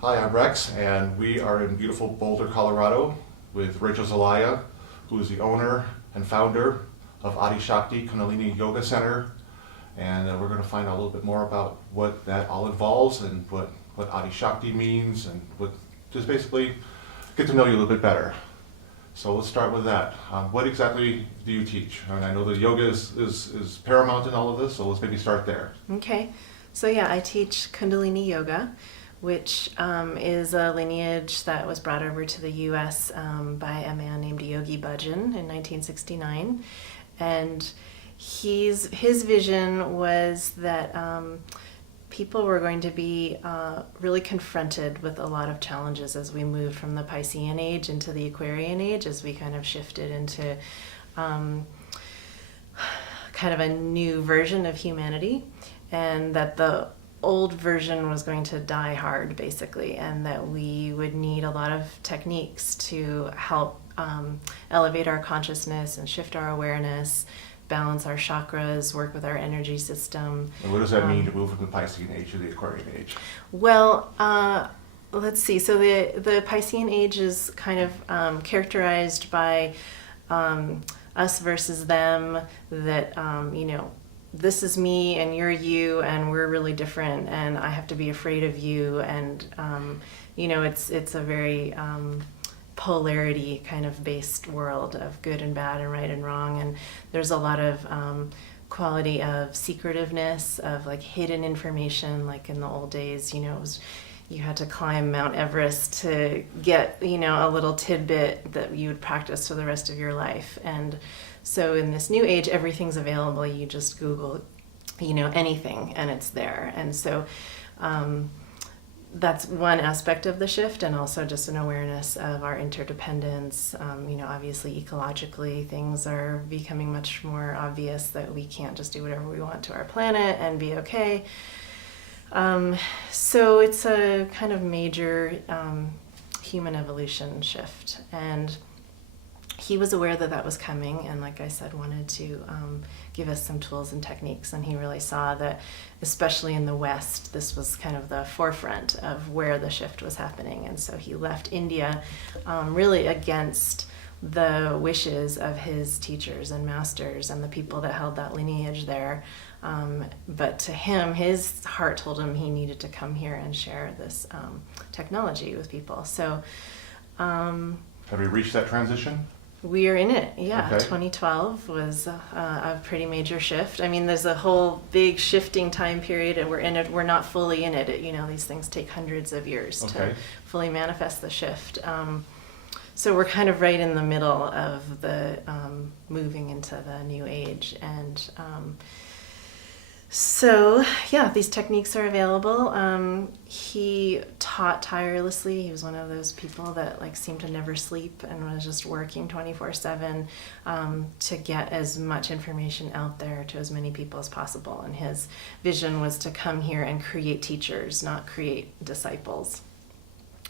Hi, I'm Rex, and we are in beautiful Boulder, Colorado with Rachel Zelaya, who is the owner and founder of Adi Shakti Kundalini Yoga Center. And we're going to find out a little bit more about what that all involves and what Adi Shakti means, and just basically get to know you a little bit better. So let's start with that. What exactly do you teach? I mean, I know the yoga is paramount in all of this, so let's maybe start there. Okay, so yeah, I teach Kundalini Yoga, which is a lineage that was brought over to the U.S. By a man named Yogi Bhajan in 1969, and his vision was that people were going to be really confronted with a lot of challenges as we moved from the Piscean age into the Aquarian age, as we kind of shifted into kind of a new version of humanity, and that the old version was going to die hard, basically, and that we would need a lot of techniques to help elevate our consciousness and shift our awareness, balance our chakras, work with our energy system. And what does that mean to move from the Piscean age to the Aquarian age? Well, let's see. So the Piscean age is kind of characterized by us versus them, that, this is me and you're you and we're really different and I have to be afraid of you. And, it's a very polarity kind of based world of good and bad and right and wrong. And there's a lot of quality of secretiveness, of like hidden information. Like in the old days, you had to climb Mount Everest to get, a little tidbit that you would practice for the rest of your life. And so in this new age, everything's available. You just Google, anything and it's there. And so that's one aspect of the shift, and also just an awareness of our interdependence. Obviously ecologically, things are becoming much more obvious that we can't just do whatever we want to our planet and be okay. So it's a kind of major human evolution shift, and he was aware that that was coming, and like I said, wanted to give us some tools and techniques. And he really saw that, especially in the West, this was kind of the forefront of where the shift was happening. And so he left India really against the wishes of his teachers and masters and the people that held that lineage there. But to him, his heart told him he needed to come here and share this technology with people. So Have we reached that transition? we are in it, yeah. Okay. 2012 was a pretty major shift. I mean, there's a whole big shifting time period, and we're in it. We're not fully in it. These things take hundreds of years to fully manifest the shift. So we're kind of right in the middle of the moving into the new age. And so, yeah, these techniques are available. He taught tirelessly. He was one of those people that seemed to never sleep and was just working 24/7 to get as much information out there to as many people as possible. And his vision was to come here and create teachers, not create disciples.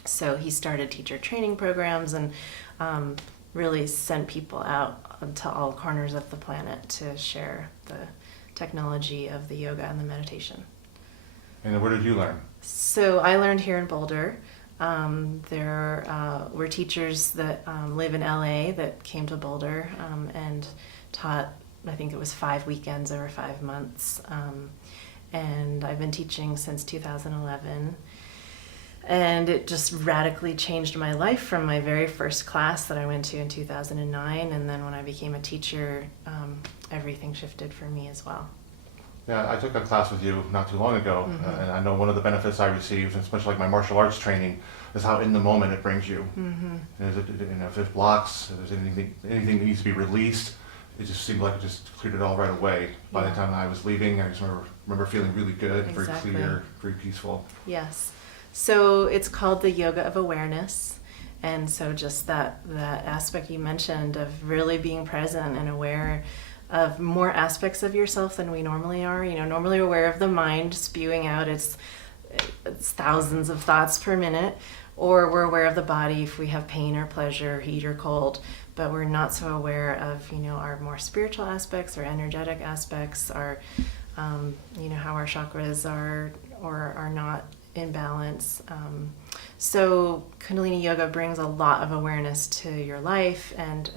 So he started teacher training programs and really sent people out to all corners of the planet to share the technology of the yoga and the meditation. And where did you learn? So I learned here in Boulder. There were teachers that live in LA that came to Boulder and taught, I think it was 5 weekends over 5 months. And I've been teaching since 2011. And it just radically changed my life from my very first class that I went to in 2009. And then when I became a teacher, everything shifted for me as well. Yeah, I took a class with you not too long ago, and I know one of the benefits I received, especially like my martial arts training, is how in the moment it brings you. And if there's blocks, if there's anything that needs to be released, it just seemed like it just cleared it all right away. By the time I was leaving, I just remember feeling really good, very clear, very peaceful. Yes. So it's called the yoga of awareness. And so just that aspect you mentioned of really being present and aware of more aspects of yourself than we normally are. Normally aware of the mind spewing out its thousands of thoughts per minute, or we're aware of the body if we have pain or pleasure, heat or cold, but we're not so aware of, our more spiritual aspects, our energetic aspects, our, how our chakras are or are not in balance. So Kundalini Yoga brings a lot of awareness to your life and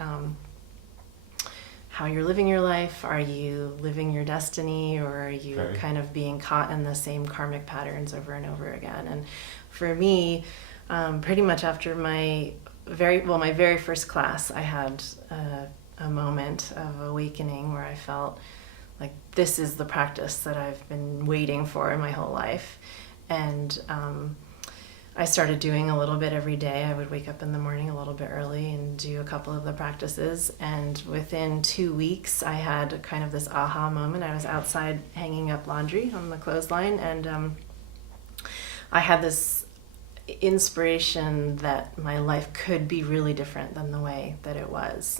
how you're living your life. Are you living your destiny, or are you kind of being caught in the same karmic patterns over and over again? And for me, pretty much after my very first class, I had a moment of awakening where I felt like this is the practice that I've been waiting for my whole life. And I started doing a little bit every day. I would wake up in the morning a little bit early and do a couple of the practices. And within 2 weeks, I had kind of this aha moment. I was outside hanging up laundry on the clothesline, and I had this inspiration that my life could be really different than the way that it was.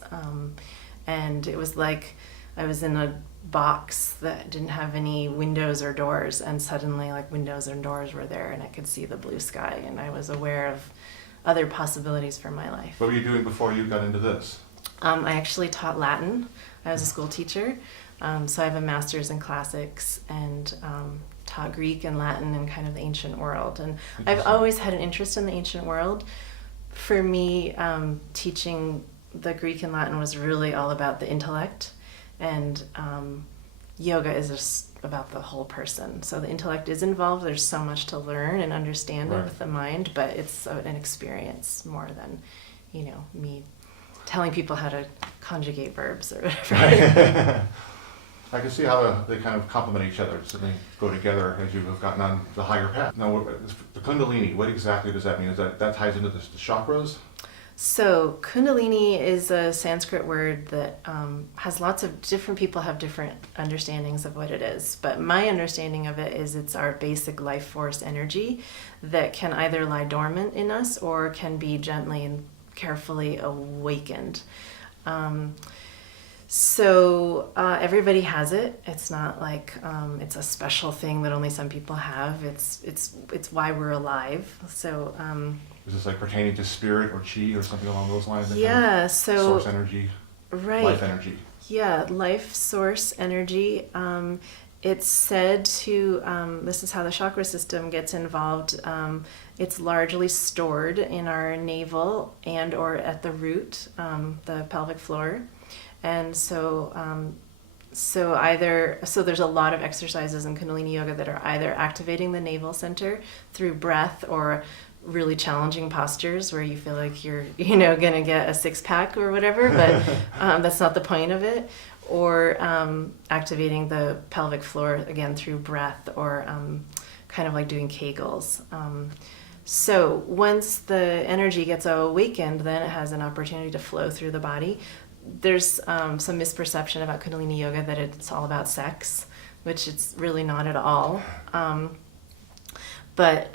And it was like I was in a box that didn't have any windows or doors, and suddenly like windows and doors were there, and I could see the blue sky, and I was aware of other possibilities for my life. What were you doing before you got into this? I actually taught Latin. I was a school teacher, so I have a master's in classics, and taught Greek and Latin and kind of the ancient world. And I've always had an interest in the ancient world. For me, teaching the Greek and Latin was really all about the intellect, and yoga is just about the whole person. So the intellect is involved. There's so much to learn and understand with the mind, but it's an experience more than, me telling people how to conjugate verbs or whatever. I can see how they kind of complement each other, so they go together as you have gotten on the higher path. Now, the Kundalini, what exactly does that mean? Is that ties into the chakras? So Kundalini is a Sanskrit word that has lots of different people have different understandings of what it is. But my understanding of it is it's our basic life force energy that can either lie dormant in us or can be gently and carefully awakened. So everybody has it. It's not like it's a special thing that only some people have. It's why we're alive. So is this like pertaining to spirit or chi or something along those lines? Yeah. So source energy. Right. Life energy. Yeah, life source energy. It's said to. This is how the chakra system gets involved. It's largely stored in our navel and or at the root, the pelvic floor. And so there's a lot of exercises in Kundalini Yoga that are either activating the navel center through breath or really challenging postures where you feel like you're, going to get a six-pack or whatever, but that's not the point of it. Or activating the pelvic floor, again, through breath or kind of like doing Kegels. So once the energy gets awakened, then it has an opportunity to flow through the body. There's some misperception about Kundalini Yoga that it's all about sex, which it's really not at all. But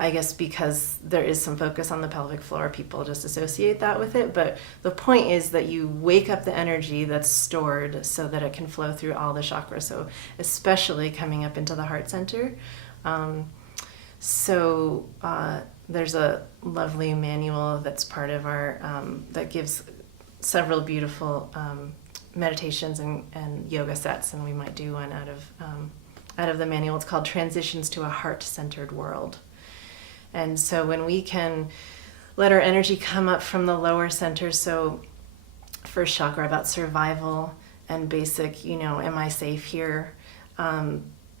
I guess because there is some focus on the pelvic floor, people just associate that with it. But the point is that you wake up the energy that's stored so that it can flow through all the chakras, so especially coming up into the heart center. There's a lovely manual that's part of our, that gives several beautiful meditations and yoga sets, and we might do one out of the manual. It's called Transitions to a Heart-Centered World. And so when we can let our energy come up from the lower center, so first chakra about survival and basic, am I safe here?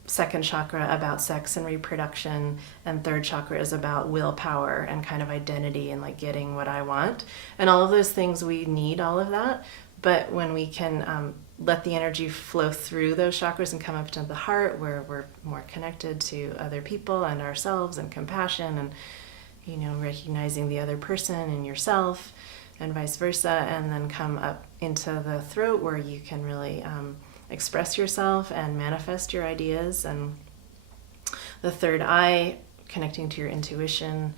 Second chakra about sex and reproduction, and third chakra is about willpower and kind of identity and like getting what I want. And all of those things, we need all of that. But when we can let the energy flow through those chakras and come up to the heart, where we're more connected to other people and ourselves, and compassion, and recognizing the other person and yourself, and vice versa, and then come up into the throat where you can really express yourself and manifest your ideas. And the third eye, connecting to your intuition.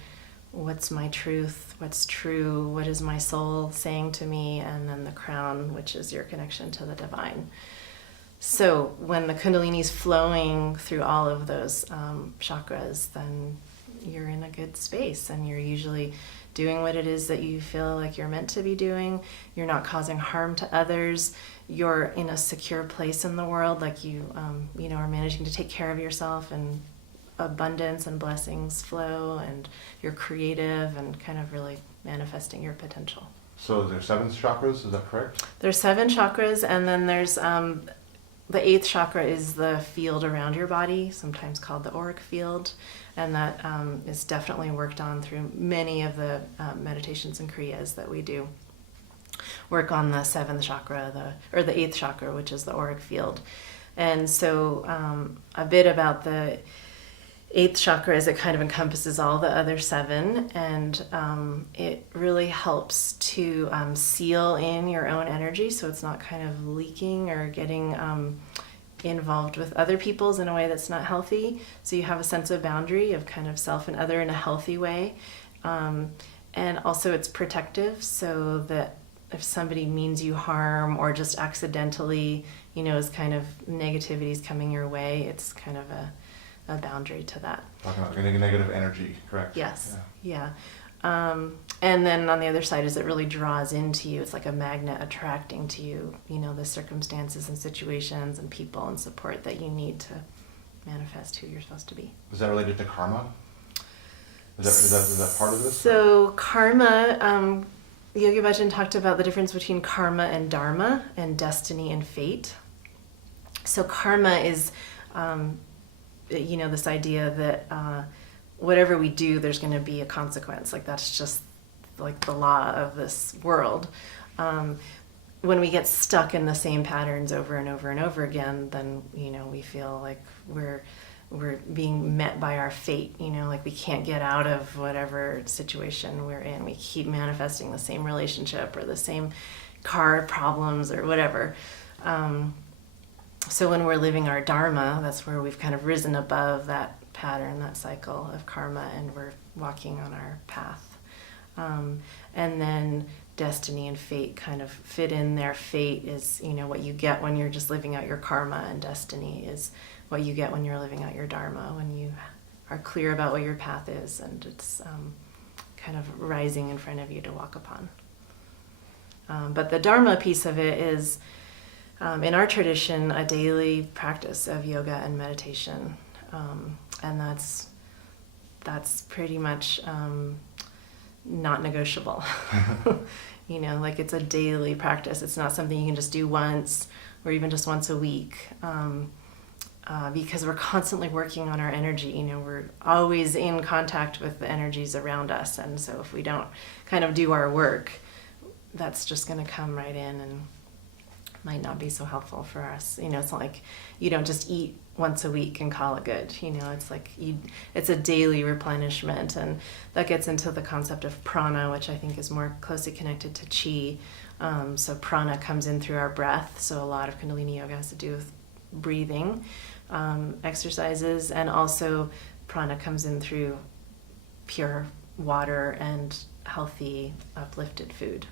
What's my truth? What's true? What is my soul saying to me? And then the crown, which is your connection to the divine. So when the Kundalini is flowing through all of those chakras, then you're in a good space, and you're usually doing what it is that you feel like you're meant to be doing. You're not causing harm to others. You're in a secure place in the world, like you are managing to take care of yourself and abundance and blessings flow, and you're creative and kind of really manifesting your potential. So there's 7 chakras, is that correct? There's 7 chakras, and then there's the 8th chakra is the field around your body, sometimes called the auric field, and that is definitely worked on through many of the meditations and kriyas that we do. Work on the 7th chakra, or the 8th chakra, which is the auric field. And so a bit about the 8th chakra is it kind of encompasses all the other 7, and it really helps to seal in your own energy so it's not kind of leaking or getting involved with other people's in a way that's not healthy. So you have a sense of boundary of kind of self and other in a healthy way. And also it's protective, so that if somebody means you harm or just accidentally, is kind of negativity is coming your way, it's kind of a boundary to that. Talking about negative energy, correct? Yes, yeah. And then on the other side is it really draws into you. It's like a magnet attracting to you, the circumstances and situations and people and support that you need to manifest who you're supposed to be. Is that related to karma? Is that part of this? So karma, Yogi Bhajan talked about the difference between karma and dharma, and destiny and fate. So karma is this idea that whatever we do, there's going to be a consequence. Like that's just like the law of this world. When we get stuck in the same patterns over and over and over again, then we feel like we're being met by our fate. Like we can't get out of whatever situation we're in. We keep manifesting the same relationship or the same car problems or whatever. So when we're living our dharma, that's where we've kind of risen above that pattern, that cycle of karma, and we're walking on our path. And then destiny and fate kind of fit in there. Fate is, what you get when you're just living out your karma, and destiny is what you get when you're living out your dharma, when you are clear about what your path is, and it's kind of rising in front of you to walk upon. But the dharma piece of it is, in our tradition, a daily practice of yoga and meditation, and that's pretty much not negotiable. Like it's a daily practice. It's not something you can just do once or even just once a week, because we're constantly working on our energy. We're always in contact with the energies around us, and so if we don't kind of do our work, that's just going to come right in and might not be so helpful for us. It's not like you don't just eat once a week and call it good. It's like it's a daily replenishment, and that gets into the concept of prana, which I think is more closely connected to chi. So prana comes in through our breath. So a lot of Kundalini yoga has to do with breathing exercises, and also prana comes in through pure water and healthy, uplifted food.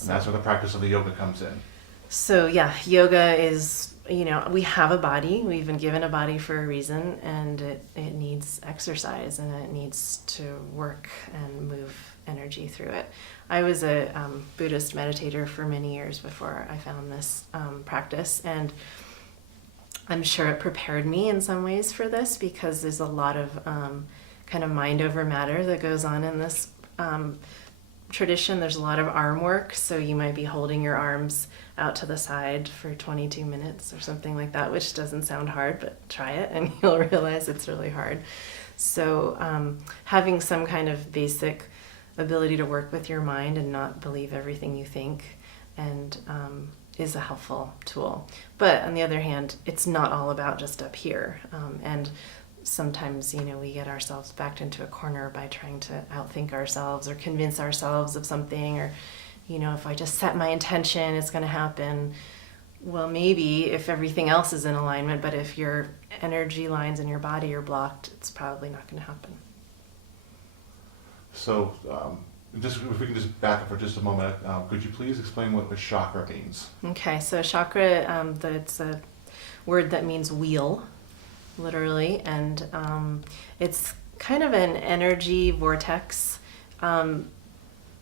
And that's where the practice of the yoga comes in. So yeah, yoga is, we have a body, we've been given a body for a reason, and it needs exercise, and it needs to work and move energy through it. I was a Buddhist meditator for many years before I found this practice, and I'm sure it prepared me in some ways for this, because there's a lot of kind of mind over matter that goes on in this tradition. There's a lot of arm work, so you might be holding your arms out to the side for 22 minutes or something like that, which doesn't sound hard, but try it and you'll realize it's really hard. So having some kind of basic ability to work with your mind and not believe everything you think and is a helpful tool. But on the other hand, it's not all about just up here. And sometimes, we get ourselves backed into a corner by trying to outthink ourselves or convince ourselves of something, or, if I just set my intention, it's going to happen. Well, maybe if everything else is in alignment, but if your energy lines in your body are blocked, it's probably not going to happen. So, if we can just back up for just a moment, could you please explain what chakra means? Okay, so chakra, it's a word that means wheel, literally, and it's kind of an energy vortex.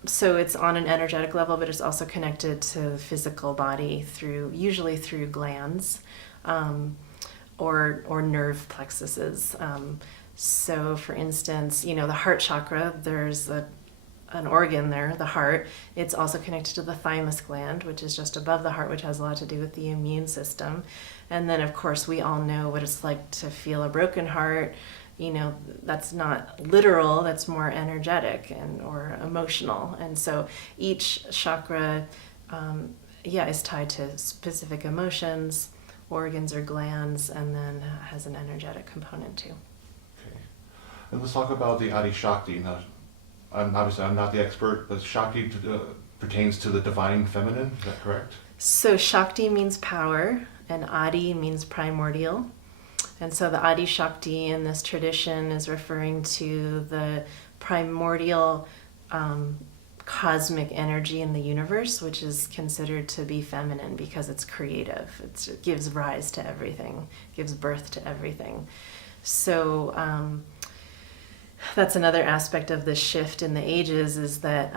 So it's on an energetic level, but it's also connected to the physical body usually through glands or nerve plexuses. So, for instance, the heart chakra, there's an organ there, the heart. It's also connected to the thymus gland, which is just above the heart, which has a lot to do with the immune system. And then, of course, we all know what it's like to feel a broken heart. That's not literal, that's more energetic or emotional. And so each chakra, is tied to specific emotions, organs or glands, and then has an energetic component too. Okay. And let's talk about the Adi Shakti. Now, I'm not the expert, but Shakti pertains to the divine feminine, is that correct? So Shakti means power, and Adi means primordial. And so the Adi Shakti in this tradition is referring to the primordial cosmic energy in the universe, which is considered to be feminine because it's creative. It gives rise to everything, gives birth to everything. So that's another aspect of this shift in the ages, is that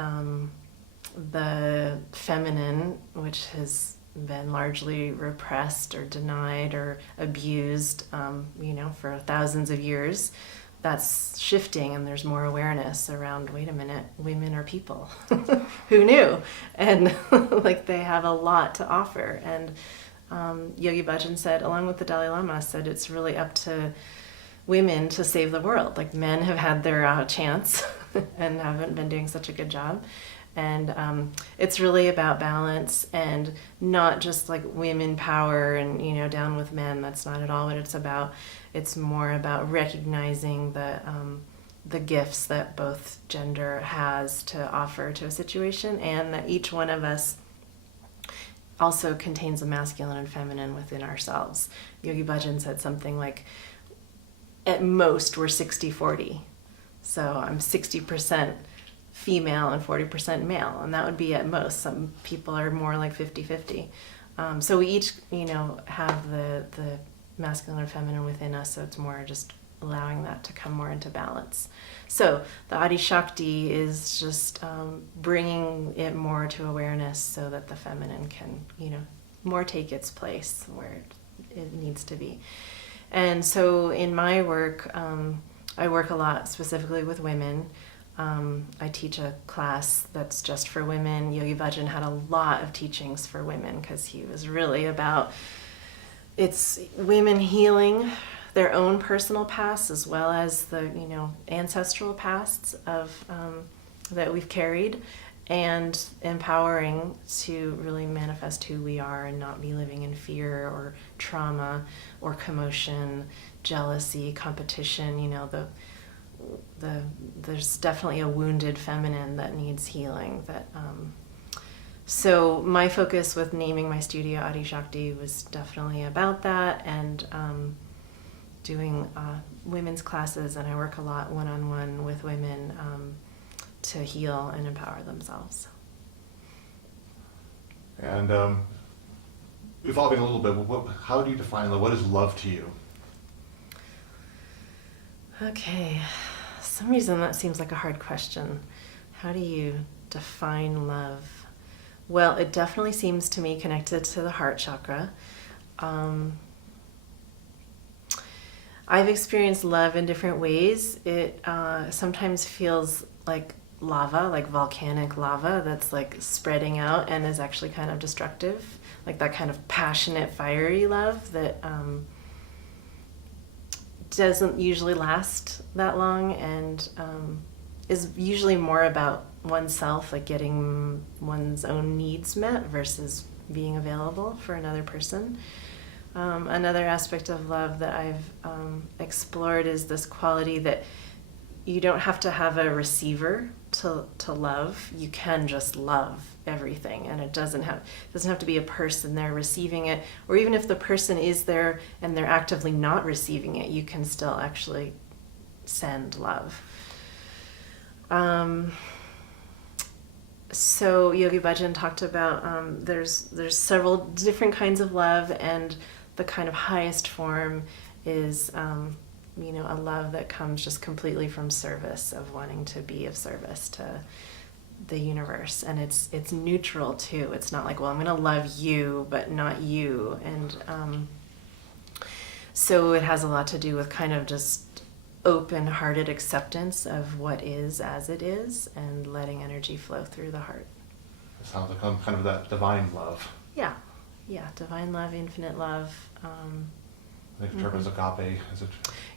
the feminine, which has been largely repressed or denied or abused, for thousands of years, that's shifting, and there's more awareness around, wait a minute, women are people. Who knew? And they have a lot to offer. And Yogi Bhajan said, along with the Dalai Lama, said it's really up to women to save the world. Men have had their chance and haven't been doing such a good job. And it's really about balance, and not just women power and down with men. That's not at all what it's about. It's more about recognizing the gifts that both gender has to offer to a situation, and that each one of us also contains a masculine and feminine within ourselves. Yogi Bhajan said something like, at most we're 60-40. So I'm 60% female and 40% male, and that would be at most. Some people are more like 50-50. So we each, have the masculine and feminine within us, so it's more just allowing that to come more into balance. So the Adi Shakti is just bringing it more to awareness so that the feminine can, more take its place where it needs to be. And so in my work, I work a lot specifically with women. I teach a class that's just for women. Yogi Bhajan had a lot of teachings for women because he was really about it's women healing their own personal pasts as well as the ancestral pasts of that we've carried, and empowering to really manifest who we are and not be living in fear or trauma or commotion, jealousy, competition. There's definitely a wounded feminine that needs healing. So my focus with naming my studio Adi Shakti was definitely about that, and doing women's classes, and I work a lot one-on-one with women to heal and empower themselves. And evolving a little bit, how do you define love? What is love to you? Okay, for some reason that seems like a hard question. How do you define love? Well, it definitely seems to me connected to the heart chakra. I've experienced love in different ways. It sometimes feels like lava, like volcanic lava that's spreading out and is actually kind of destructive, like that kind of passionate, fiery love that doesn't usually last that long, and is usually more about oneself, getting one's own needs met versus being available for another person. Another aspect of love that I've explored is this quality that you don't have to have a receiver to love. You can just love everything, and it doesn't have to be a person there receiving it, or even if the person is there and they're actively not receiving it, you can still actually send love. So Yogi Bhajan talked about there's several different kinds of love, and the kind of highest form is a love that comes just completely from service, of wanting to be of service to the universe. And it's neutral too. It's not like, well, I'm going to love you but not you. And so it has a lot to do with kind of just open-hearted acceptance of what is as it is and letting energy flow through the heart. It sounds like kind of that divine love. Yeah, divine love, infinite love. I think the term is agape, is it?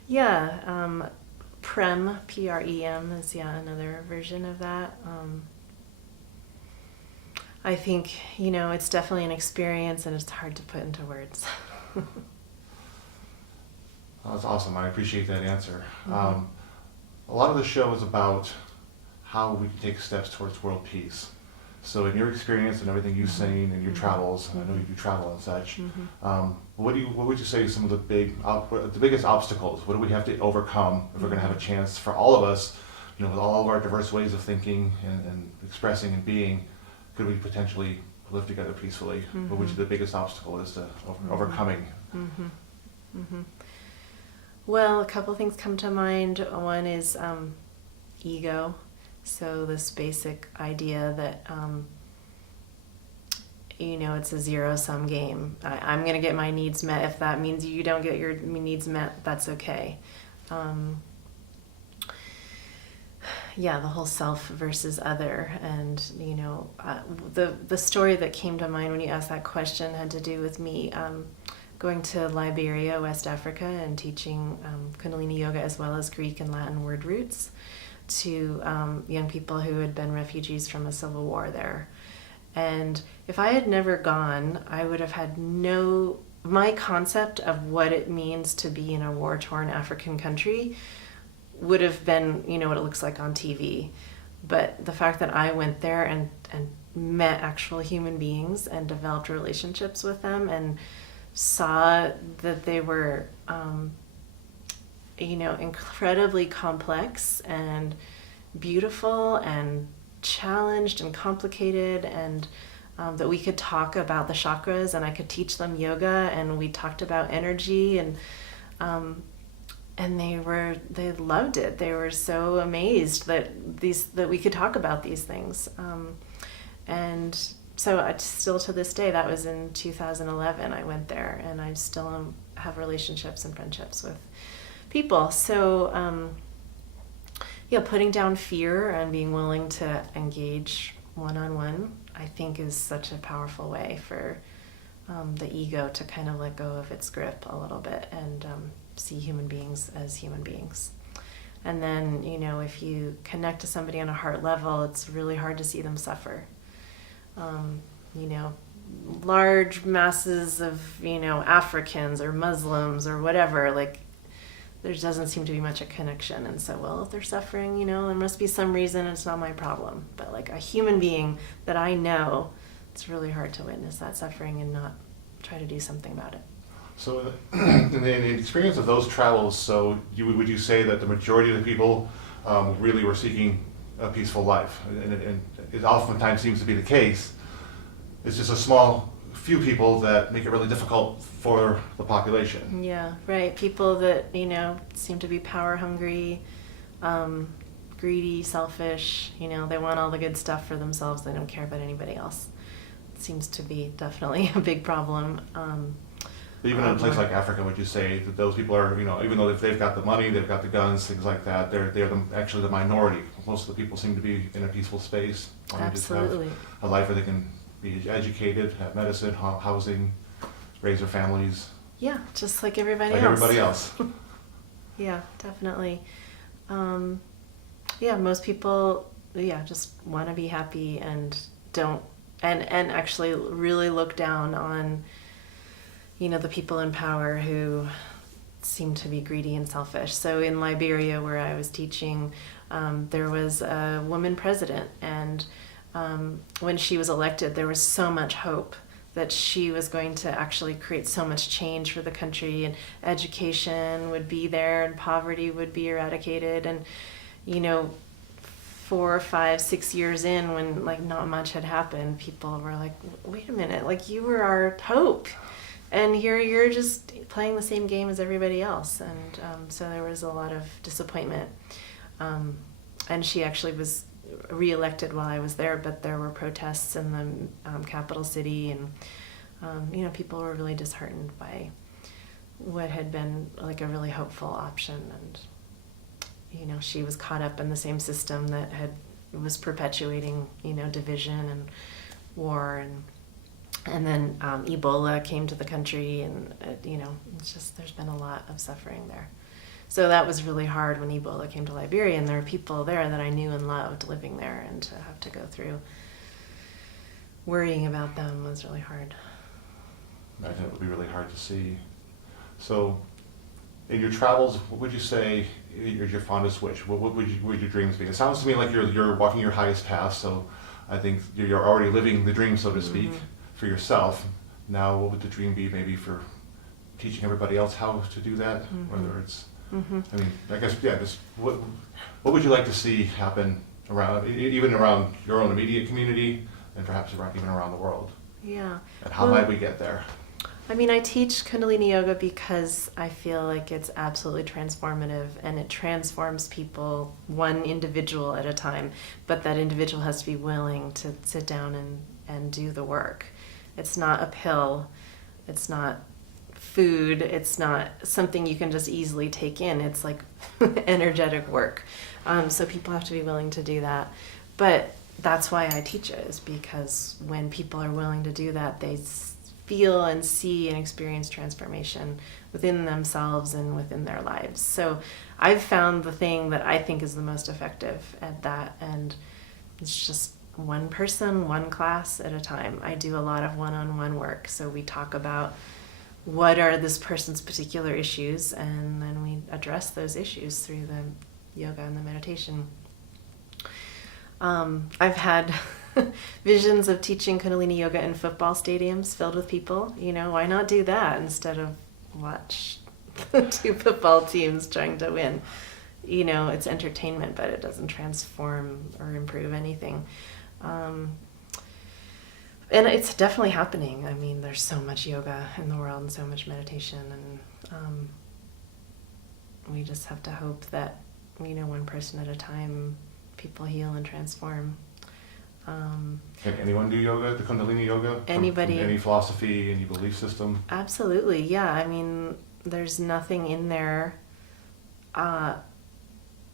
Yeah, Prem, P-R-E-M is another version of that. I think, it's definitely an experience and it's hard to put into words. Oh, that's awesome. I appreciate that answer. Mm-hmm. A lot of the show is about how we can take steps towards world peace. So in your experience and everything you've seen in your travels, I know you do travel and such, what would you say some of the biggest obstacles? What do we have to overcome if we're going to have a chance for all of us, with all of our diverse ways of thinking and expressing and being, could we potentially live together peacefully? What would you the biggest obstacle is to overcoming? Well, a couple things come to mind. One is ego. So this basic idea that, it's a zero-sum game. I'm going to get my needs met. If that means you don't get your needs met, that's okay. The whole self versus other. And, the story that came to mind when you asked that question had to do with me going to Liberia, West Africa, and teaching Kundalini Yoga as well as Greek and Latin word roots to young people who had been refugees from a civil war there. And if I had never gone, I would have had my concept of what it means to be in a war-torn African country would have been, what it looks like on TV. But the fact that I went there and met actual human beings and developed relationships with them and saw that they were incredibly complex and beautiful and challenged and complicated, and that we could talk about the chakras and I could teach them yoga, and we talked about energy, and they loved it. They were so amazed that we could talk about these things, and so I still to this day, that was in 2011, I went there, and I still have relationships and friendships with people. So, putting down fear and being willing to engage one-on-one, I think is such a powerful way for the ego to kind of let go of its grip a little bit and see human beings as human beings. And then, if you connect to somebody on a heart level, it's really hard to see them suffer. Large masses of, Africans or Muslims or whatever, there doesn't seem to be much a connection. And so, if they're suffering, there must be some reason, it's not my problem. But a human being that I know, it's really hard to witness that suffering and not try to do something about it. So in the experience of those travels, so would you say that the majority of the people really were seeking a peaceful life? And it oftentimes seems to be the case. It's just a small few people that make it really difficult for the population. Yeah, right. People that, seem to be power hungry, greedy, selfish, they want all the good stuff for themselves. They don't care about anybody else. It seems to be definitely a big problem. Even in a place like Africa, would you say that those people are, even though if they've got the money, they've got the guns, things like that, they're actually the minority. Most of the people seem to be in a peaceful space. Absolutely. Just have a life where they can be educated, have medicine, housing, raise their families. Yeah, just like everybody else. Like everybody else. Yeah, definitely. Most people, just want to be happy and don't, and actually really look down on, the people in power who seem to be greedy and selfish. So in Liberia, where I was teaching, there was a woman president, and when she was elected, there was so much hope that she was going to actually create so much change for the country, and education would be there and poverty would be eradicated. And 4, 5, 6 years in, when not much had happened, people were like, wait a minute, you were our hope, and here you're just playing the same game as everybody else. And so there was a lot of disappointment, and she actually was re-elected while I was there, but there were protests in the capital city, and people were really disheartened by what had been a really hopeful option. And she was caught up in the same system that was perpetuating, division and war, and then Ebola came to the country, and it's just, there's been a lot of suffering there. So that was really hard when Ebola came to Liberia, and there were people there that I knew and loved living there, and to have to go through worrying about them was really hard. I imagine it would be really hard to see. So, in your travels, what would you say is your fondest wish? What would your dreams be? It sounds to me like you're walking your highest path, so I think you're already living the dream, so to speak, for yourself. Now, what would the dream be maybe for teaching everybody else how to do that? Whether it's, I mean, I guess, yeah, just what would you like to see happen around, even around your own immediate community, and perhaps even around the world? Yeah. And how might we get there? I mean, I teach Kundalini Yoga because I feel like it's absolutely transformative, and it transforms people one individual at a time, but that individual has to be willing to sit down and do the work. It's not a pill. It's not food. It's not something you can just easily take in. It's like energetic work. So people have to be willing to do that. But that's why I teach it, is because when people are willing to do that, they feel and see and experience transformation within themselves and within their lives. So I've found the thing that I think is the most effective at that, and it's just one person, one class at a time. I do a lot of one-on-one work, so we talk about what are this person's particular issues, and then we address those issues through the yoga and the meditation. I've had visions of teaching Kundalini Yoga in football stadiums filled with people. Why not do that instead of watch two football teams trying to win? It's entertainment, but it doesn't transform or improve anything. And it's definitely happening. I mean, there's so much yoga in the world and so much meditation, and we just have to hope that, one person at a time, people heal and transform. Can anyone do yoga, the Kundalini Yoga? Anybody. From any philosophy, any belief system? Absolutely, yeah. I mean, there's nothing in there.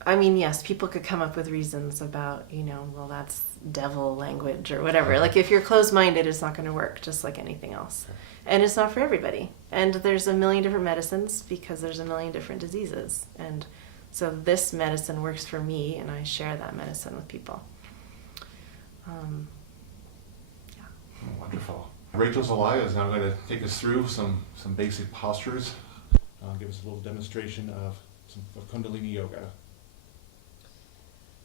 Yes, people could come up with reasons about, well, that's devil language or whatever. Like, if you're closed-minded, it's not going to work, just like anything else. And it's not for everybody. And there's a million different medicines because there's a million different diseases. And so this medicine works for me, and I share that medicine with people. Yeah. Oh, wonderful. Rachel Zelaya is now going to take us through some basic postures. Give us a little demonstration of Kundalini Yoga.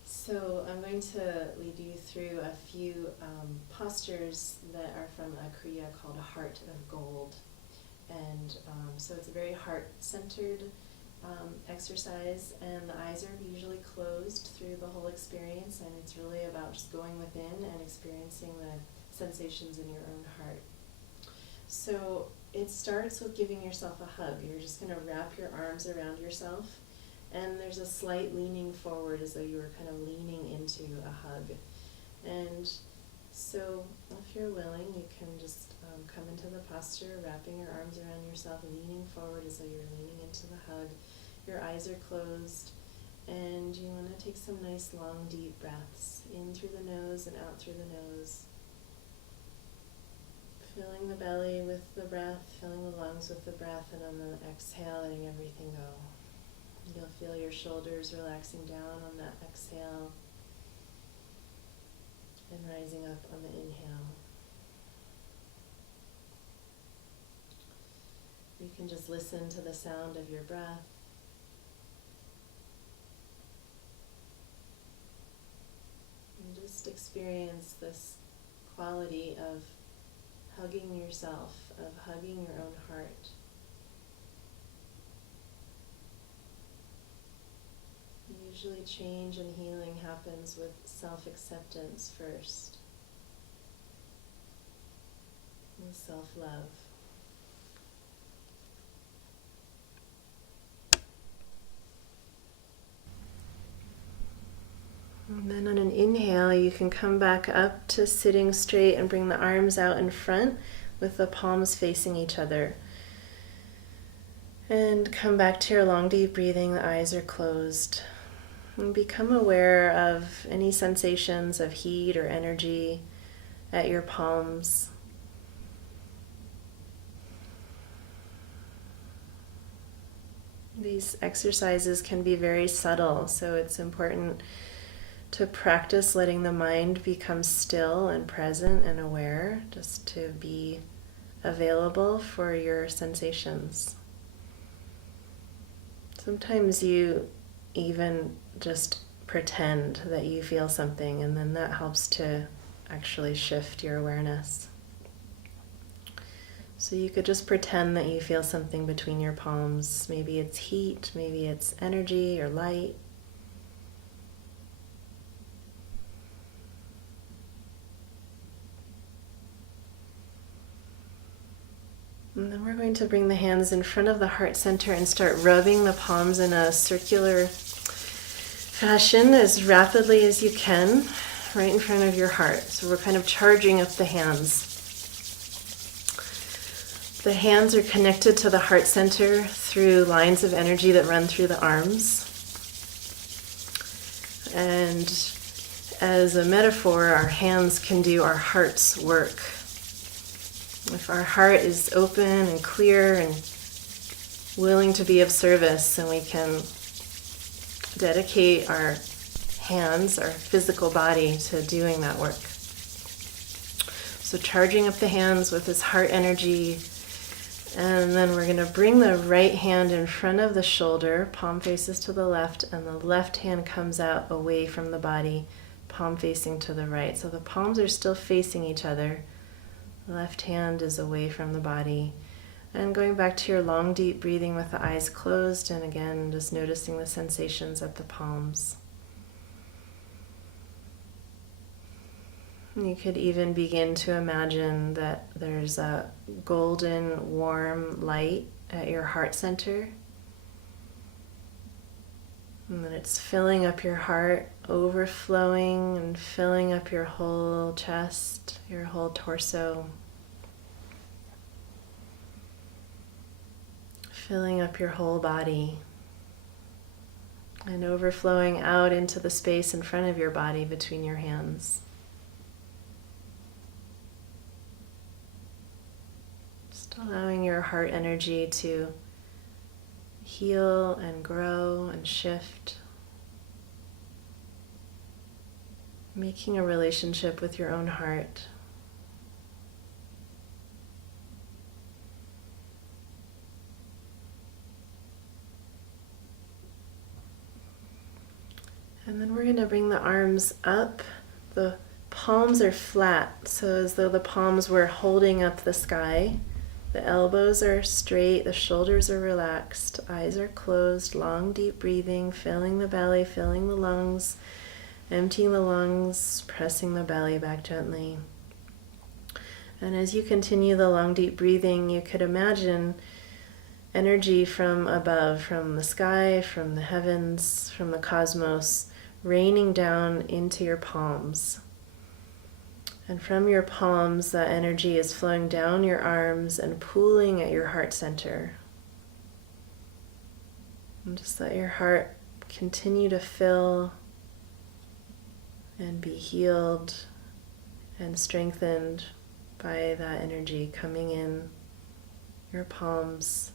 So I'm going to lead you through a few postures that are from a kriya called a heart of gold. And so it's a very heart-centered exercise, and the eyes are usually closed through the whole experience, and it's really about just going within and experiencing the sensations in your own heart. So it starts with giving yourself a hug. You're just going to wrap your arms around yourself, and there's a slight leaning forward as though you were kind of leaning into a hug. And so if you're willing, you can just come into the posture, wrapping your arms around yourself, leaning forward as though you're leaning into the hug. Your eyes are closed, and you want to take some nice long deep breaths in through the nose and out through the nose. Filling the belly with the breath, filling the lungs with the breath, and on the exhale, letting everything go. You'll feel your shoulders relaxing down on that exhale and rising up on the inhale. You can just listen to the sound of your breath. And just experience this quality of hugging yourself, of hugging your own heart. Usually change and healing happens with self-acceptance first, and self-love. And then on an inhale, you can come back up to sitting straight and bring the arms out in front with the palms facing each other. And come back to your long, deep breathing. The eyes are closed. And become aware of any sensations of heat or energy at your palms. These exercises can be very subtle, so it's important to practice letting the mind become still and present and aware, just to be available for your sensations. Sometimes you even just pretend that you feel something, and then that helps to actually shift your awareness. So you could just pretend that you feel something between your palms. Maybe it's heat, maybe it's energy or light. And then we're going to bring the hands in front of the heart center and start rubbing the palms in a circular fashion as rapidly as you can, right in front of your heart. So we're kind of charging up the hands. The hands are connected to the heart center through lines of energy that run through the arms. And as a metaphor, our hands can do our heart's work. If our heart is open and clear and willing to be of service, then we can dedicate our hands, our physical body, to doing that work. So charging up the hands with this heart energy, and then we're going to bring the right hand in front of the shoulder, palm faces to the left, and the left hand comes out away from the body, palm facing to the right. So the palms are still facing each other. The left hand is away from the body. And going back to your long, deep breathing with the eyes closed, and again, just noticing the sensations at the palms. You could even begin to imagine that there's a golden, warm light at your heart center. And that it's filling up your heart, overflowing and filling up your whole chest, your whole torso. Filling up your whole body. And overflowing out into the space in front of your body between your hands. Allowing your heart energy to heal and grow and shift. Making a relationship with your own heart. And then we're going to bring the arms up. The palms are flat, so as though the palms were holding up the sky. The elbows are straight, the shoulders are relaxed, eyes are closed, long deep breathing, filling the belly, filling the lungs, emptying the lungs, pressing the belly back gently. And as you continue the long deep breathing, you could imagine energy from above, from the sky, from the heavens, from the cosmos, raining down into your palms. And from your palms, that energy is flowing down your arms and pooling at your heart center. And just let your heart continue to fill and be healed and strengthened by that energy coming in your palms,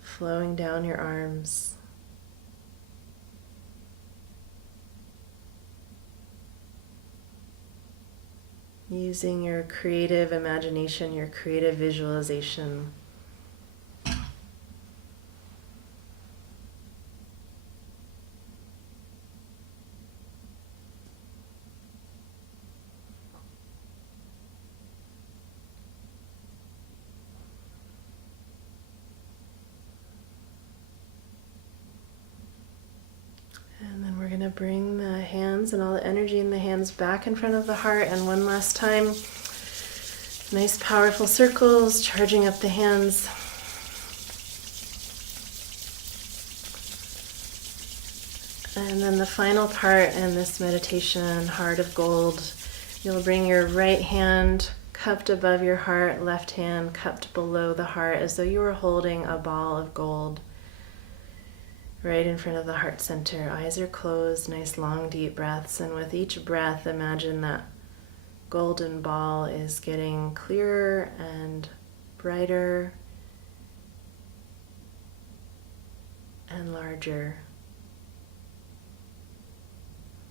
flowing down your arms. Using your creative imagination, your creative visualization. And then we're going to bring the hands and all the energy in the hands back in front of the heart. And one last time, nice powerful circles, charging up the hands. And then the final part in this meditation, Heart of Gold, you'll bring your right hand cupped above your heart, left hand cupped below the heart, as though you were holding a ball of gold. right in front of the heart center. Eyes are closed, nice long deep breaths, and with each breath imagine that golden ball is getting clearer and brighter and larger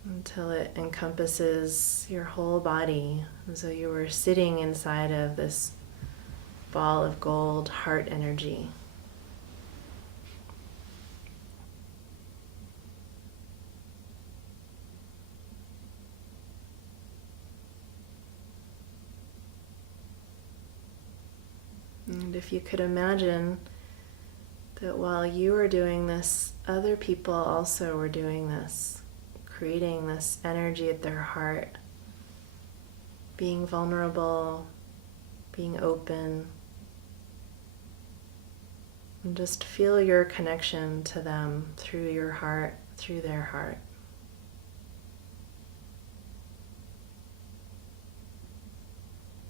until it encompasses your whole body, as though you were sitting inside of this ball of gold heart energy. And if you could imagine that while you were doing this, other people also were doing this, creating this energy at their heart, being vulnerable, being open, and just feel your connection to them through your heart, through their heart.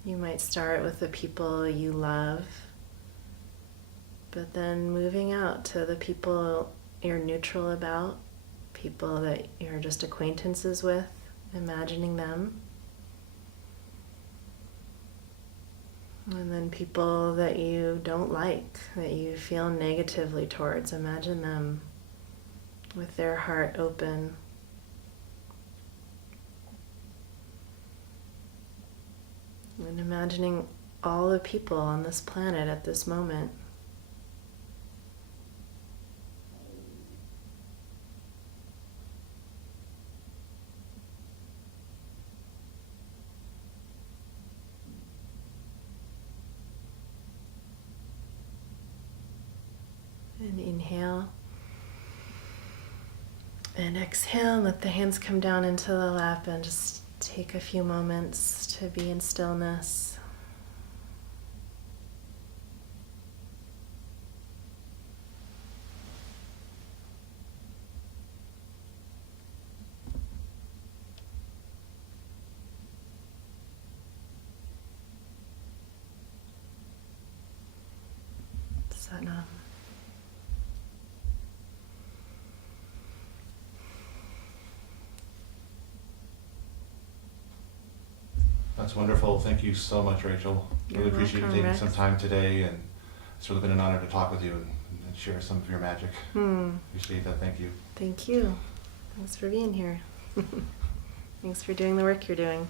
You might start with the people you love, but then moving out to the people you're neutral about, people that you're just acquaintances with, imagining them. And then people that you don't like, that you feel negatively towards, imagine them with their heart open. And imagining all the people on this planet at this moment. And inhale. And exhale, let the hands come down into the lap and just take a few moments to be in stillness. Satnam. That's wonderful. Thank you so much, Rachel. You're Really appreciate you welcome, taking Rex. some time today, and it's really been an honor to talk with you and share some of your magic. Appreciate that. Thank you. Thank you. Thanks for being here. Thanks for doing the work you're doing.